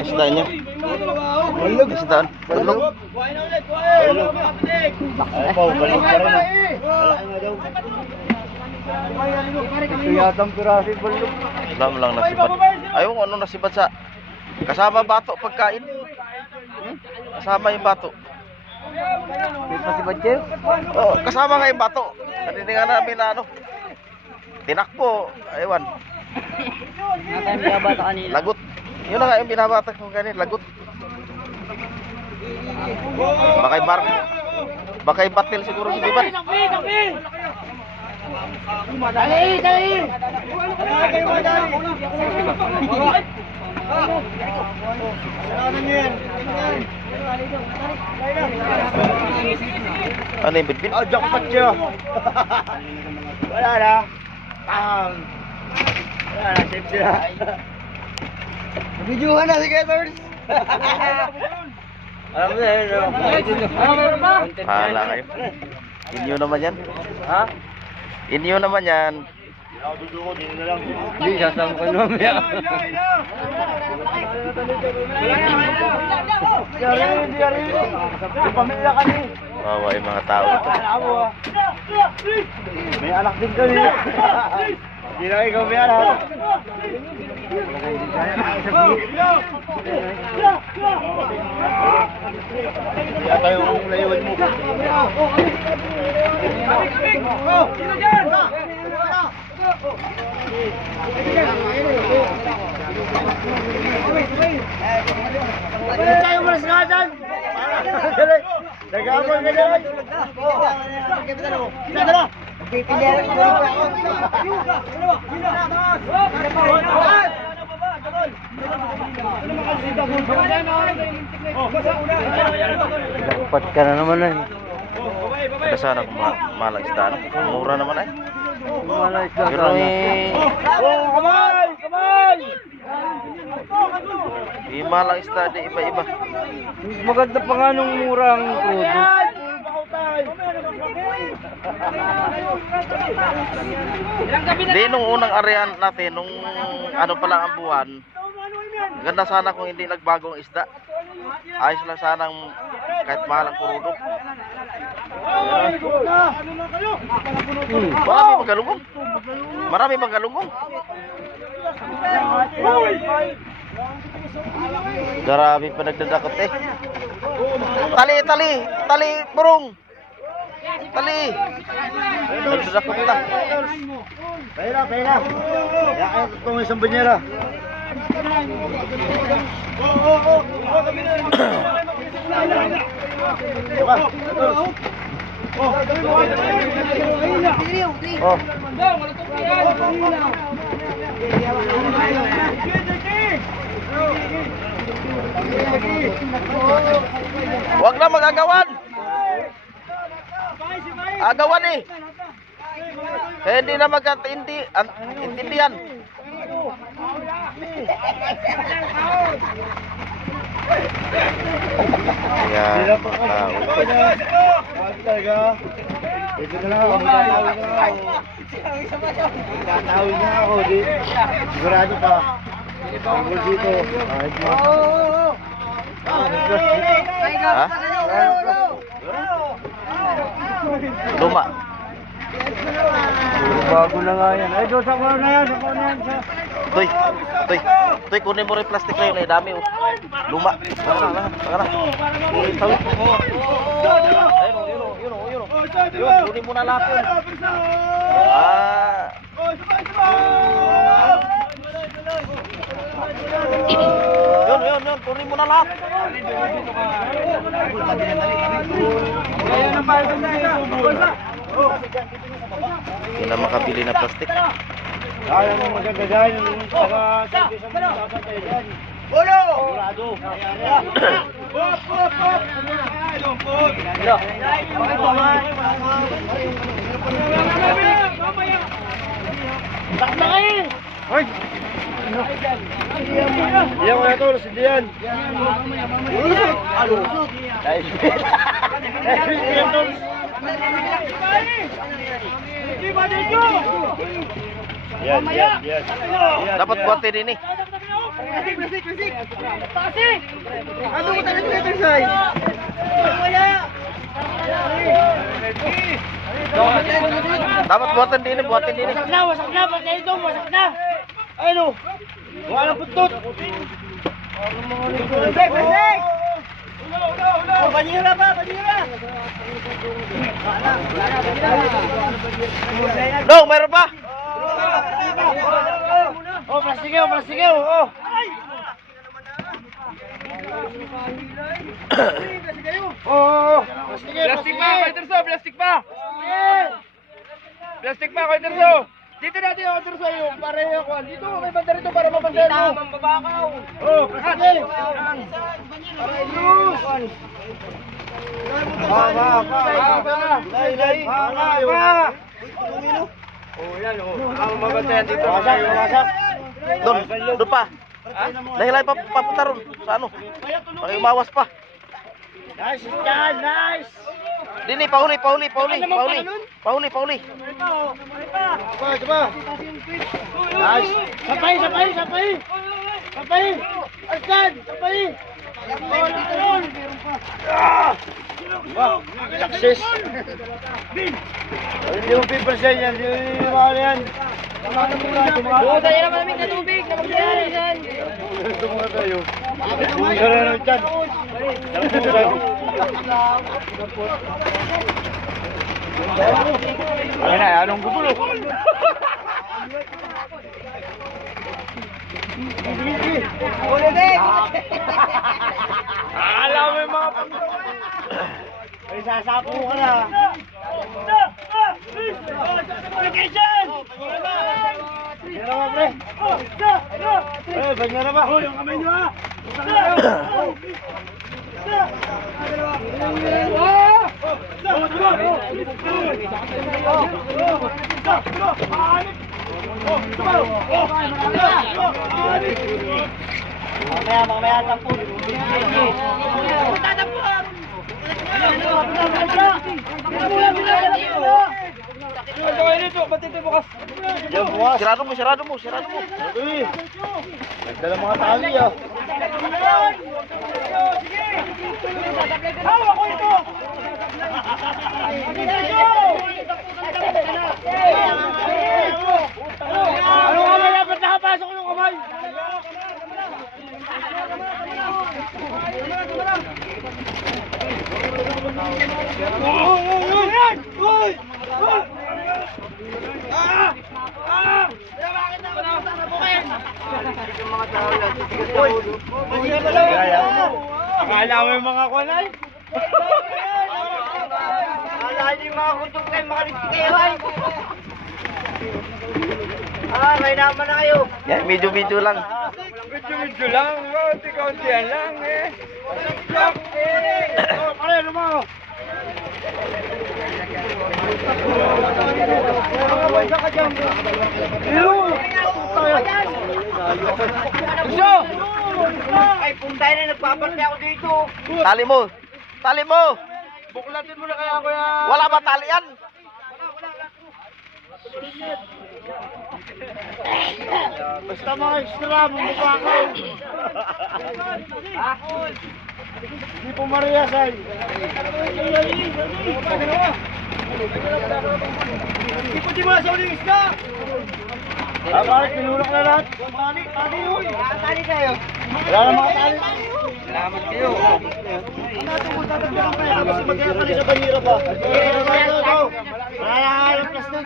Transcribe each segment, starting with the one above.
Isda niya. Isdaan. Tulog. Yatang pirasin balok. Wala mo lang nasibat. Ayaw ano nasibat sa kasama bato pagkain. Kasama yung bato. Nasibat kayo? Oh, kasama nga yung bato. Hindi nga namin na ano. Tinakbo. Aywan. Nakaya binabata kanina. Lagot. Yun na nga yung binabata ko kanina. Lagot. Bakay batil siguro si Biban. Dali! Dali! Ano yung bitbit? Oh, jackpot siya! Wala na! Pang! Wala na, safe sila! Videohan na si Ketors! Alam mo na yun, no? Hala kayo. Inyo naman yan. Ha? Inyo naman yan. Hindi, sasama ko naman yan. Yung pamilya kami. Wawa yung mga tao ito. May anak din kami. Hindi na ikaw may anak. Kaya yung layuan mo. Tayo mo na sa dyan! Nag-aamon ka dyan! Dala! Pipilihan ko rin ako! Dapat ka na naman eh. Kada sana kung malang isda. Mura naman ay. Pero Oh, kamay! Kamay! malang isda di iba-iba. Maganda pa nga nung murang crudo. Di nung unang arean natin, nung ano pa lang ang buwan, ganda sana kung hindi nagbagong isda. Ayos lang sanang kahit mahal ang kurudok. Marami magalungong. Marami magalungong. Grabe pa nagdadakot eh. Tali, burong. Tali. Nagdadakot na. Pera. Ya, kung may isang banyera. Wag na magagawan. Agawan eh. Kaya hindi na intindihan. Ayan, Talaga. Ito na lang. Tatawin na ako. Sigurado pa. Tungkol dito. Kahit mo. ha? Luma. Bago na nga yan. Ay, doon sa kuno na yan. Toy, kunin mo rin plastic na yun. Ay, dami oh. Luma. Saka na. Itaw. Ayun. Yun, kunin mo na lahat yun. Yun, kunin mo na lahat. Hindi na makabili na plastic. Ayaw mo maganda dyan. Para sa isang dapat tayo dyan. Ulo! Sigurado. Takla kayo! Hoy! Diyan ko na ito, si Dian. Dahil Yan. Dapat buhatin din eh. Dapat buhatin din eh, buhatin din eh. Wasak na, patay ito, wasak na. Ayun o. Wala putot. Besek! Banira ba? Banira! Dong, mayroon pa? Oh, plastikyo, plastikyo. Oh. Oh, plastikyo. Plastic pa, Kuya Terso, plastic pa. Plastic pa, Kuya Terso. Dito natin ako Terso yung pareho ko. Dito, may banda rito para mapansin mo. Mambabakaw. Oh, plastikyo. Oh, yan oh. Ang maganda yan dito. Wasak. Doon pa. Dahil ay papunta ron sa ano. Pag umawas pa. Nice, yan, nice. Dini, pauli. Coba. Nice. Sapay. Arsan, sapay. Wah, sukses. Hindi mo pipersen yan, hindi mo yan. Buta yan naman namin na tubig. Napagdari yan. Tumula tayo. Tumula na ng chan. Ay na, anong gugulo? Alam mo yung mga Ay, sasapo ka na. Banyera ba, pre? Eh, banyera ba? Yung kamay nyo, ha? Mamaya, tampon. Yan, bukas. Sirado mo. Uy, nagdala mga tali, ah. Hawak ko ito! Ano kamay? Dapat nakapasok yung kamay! Uy! Akala mo yung mga kunay? Akala niyo yung mga kuntok kayo, makalistik kayo ay! May naman na kayo! Yan, medyo lang. Medyo lang. Kaunti-kauntihan lang eh. Pare, lumaw! Gusto! Ay, puntay na, nagpaparte ako dito! Tali mo. Buklatin mo na kaya kuya. Wala ba talian? Basta mga extra, mumukha ka! Hindi po Marias ay! Hindi po di mga sauling isda! Bakit? Pinulok na lahat? Tali yun! Tali kayo! Wala na mga tali! Salamat kayo. Tatagyan kayo kasi magkakali sa banira pa! Wala na plastic!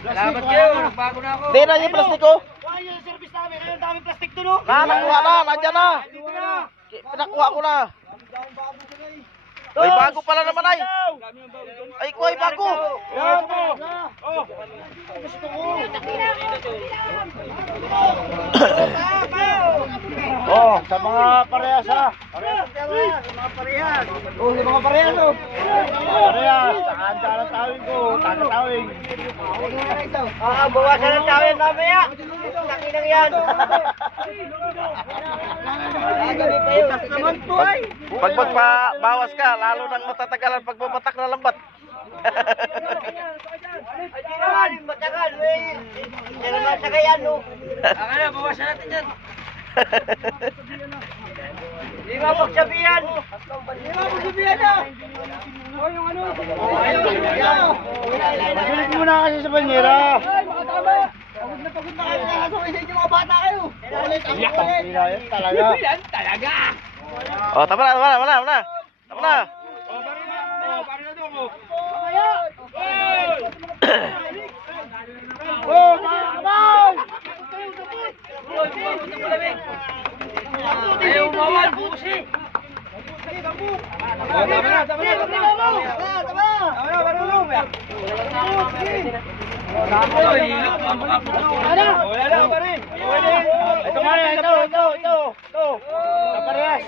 Salamat kayo. Nagbago na ako. Di na yung plastiko. Wala yung service namin! Kaya ang daming plastic to, no? Nakuha na, nandyan na. Dito na! Pinakuha ko na. Ay, bago pala naman ay. Ay, ko ay bago. Yan po! Oh! Gusto ko! Oh, sa mga parehas ha! Parehas sa mga parehas! Oh, sa mga parehas oh! Parehas! Takanda ng tawing ko! Tagatawing! Bawasan ng tawing mamaya! Takinang yan! Pag magpabawas ka, lalo nang matatagalan pagbabatak na lambat. Hindi nga pagsabihan. Masulit muna kasi sa banyera. Yan talaga. Oh, tama na, tama na, tama na, tama na. Tama na. Oh, mga kamay! Ayaw umawal, busi. Ito nga, ito. Kaparehas.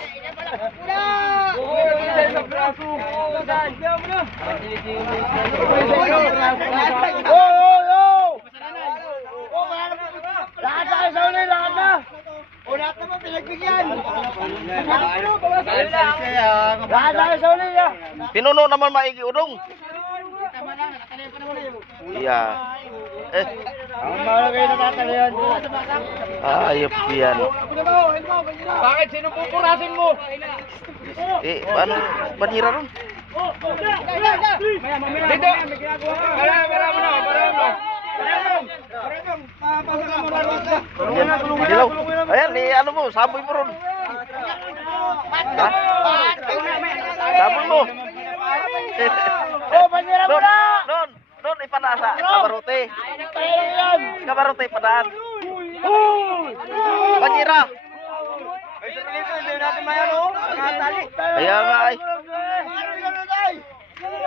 Lahat na kayo sa uli, lahat na. Lahat naman pinagbigyan. Lahat na kayo sa uli, ya. Pinuno naman maigi udong. Iya. Eh, Ang mahal kayo natatalayan. ayop yan. Bakit? Sino pupurasin mo? Eh, ano, banira ron? Dito! Para mo na. Dilaw. Ayan, ano mo, saboy mo ron. Ha? Saboy mo. Oh, banyera mo na! Doon, ipanasa. Kabarote. Kabarote, padaan. Banira. Kaya nga ay.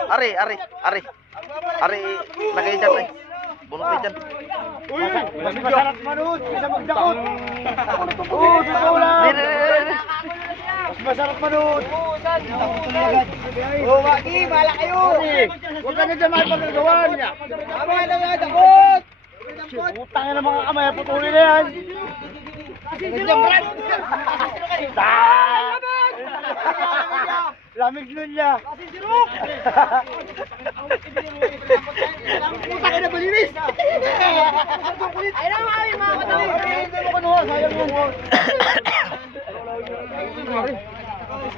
Ari, lagay dyan ay. Bunutin dyan. Mas masarap manood kaysa magdakot. Oo, totoo lang. Di. Mas masarap manood. Oo, Waki, bahala kayo. Huwag ka na dyan makipagagawan niya. Tama na nga, dakot. Utang na mga kamay, putulin na yan. Lamig nun niya. Puta ka na balinis. Ay na mga katawin.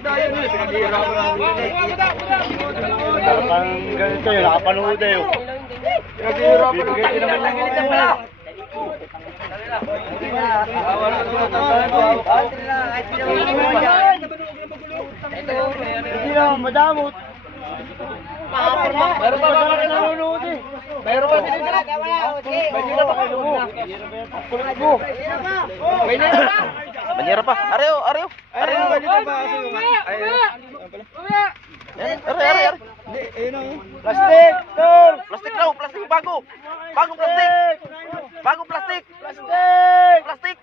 Sayang yun. Parang ganito yun, nakapanood eh. Bibigay din naman yung hindi naman madamot. Meron pa ba nanonood eh? Meron ba sila? Banira pa kayo mo. Kulit mo. Banira pa. Areo. Banira pa kasi yung... Ari. Plastic! Tol! Plastik daw, plastik bago. Bagong plastik. Bagong plastik. Plastic! Plastik.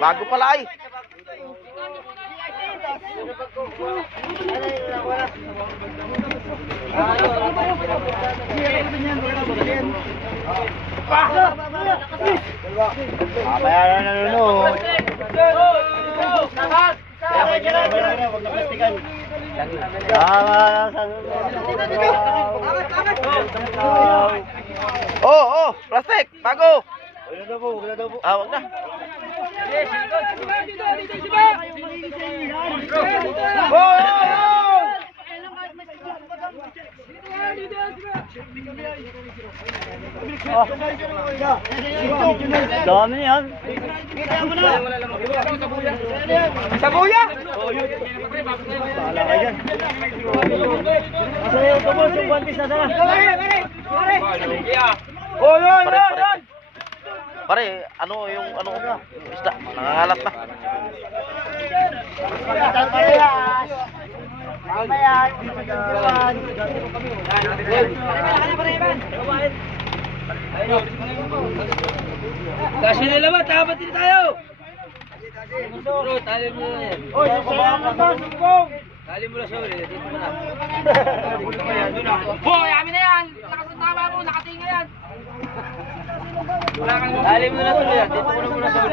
Bago pala ay. Mamaya na nanonood. Huwag na plastikan. Oh, plastik. Bago. Wala daw po. Ah, wag na. Dami yan. Sabuya! Bahala ka dyan. Masaya ito mo, yung guantes na sana. Oh, yan. Pare, ano yung isda? Nangangalat na. Parehas. Mamaya. Kasi nila ba? Tapat din tayo! Bro, tali mo na yan. Oy, sasaya na ba? Sumbong! Tali mo na siya ulit. Dito mo na. Boy, amin na yan! Nakasama mo, nakatinga yan! Tali mo na tuloy yan. Dito mo na muna siya ulit.